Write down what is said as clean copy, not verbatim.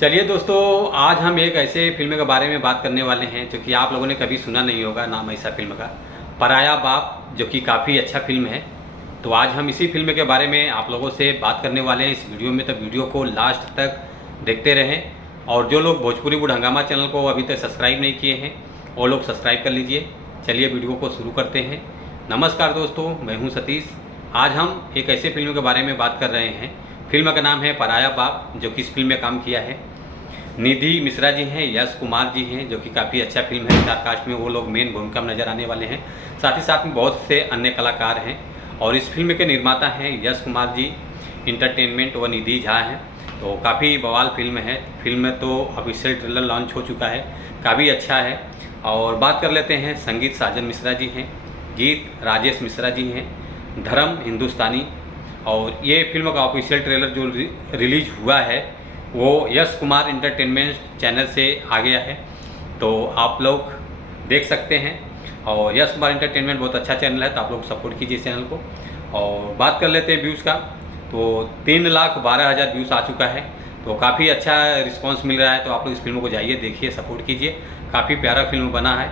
चलिए दोस्तों, आज हम एक ऐसे फिल्म के बारे में बात करने वाले हैं जो कि आप लोगों ने कभी सुना नहीं होगा नाम ऐसा फिल्म का, पराया बाप, जो कि काफ़ी अच्छा फिल्म है। तो आज हम इसी फिल्म के बारे में आप लोगों से बात करने वाले हैं इस वीडियो में। तो वीडियो को लास्ट तक देखते रहें, और जो लोग भोजपुरी वुड हंगामा चैनल को अभी तक सब्सक्राइब नहीं किए हैं वो लोग सब्सक्राइब कर लीजिए। चलिए वीडियो को शुरू करते हैं। नमस्कार दोस्तों, मैं हूँ सतीश। आज हम एक ऐसे फिल्म के बारे में बात कर रहे हैं। फिल्म का नाम है पराया बाप, जो कि इस फिल्म में काम किया है निधि मिश्रा जी हैं, यश कुमार जी हैं, जो कि काफ़ी अच्छा फिल्म है। स्टार कास्ट में वो लोग मेन भूमिका में नजर आने वाले हैं। साथ ही साथ में बहुत से अन्य कलाकार हैं, और इस फिल्म के निर्माता हैं यश कुमार जी इंटरटेनमेंट व निधि झा हैं। तो काफ़ी बवाल फिल्म है। फिल्म में तो ऑफिशियल ट्रेलर लॉन्च हो चुका है, काफ़ी अच्छा है। और बात कर लेते हैं, संगीत साजन मिश्रा जी हैं, गीत राजेश मिश्रा जी हैं, धर्म हिंदुस्तानी। और ये फिल्म का ऑफिशियल ट्रेलर जो रिलीज हुआ है वो यश कुमार इंटरटेनमेंट चैनल से आ गया है, तो आप लोग देख सकते हैं। और यश कुमार इंटरटेनमेंट बहुत अच्छा चैनल है, तो आप लोग सपोर्ट कीजिए इस चैनल को। और बात कर लेते हैं व्यूज़ का, तो 3,12,000 व्यूज़ आ चुका है। तो काफ़ी अच्छा रिस्पांस मिल रहा है। तो आप लोग इस फिल्म को जाइए, देखिए, सपोर्ट कीजिए। काफ़ी प्यारा फिल्म बना है।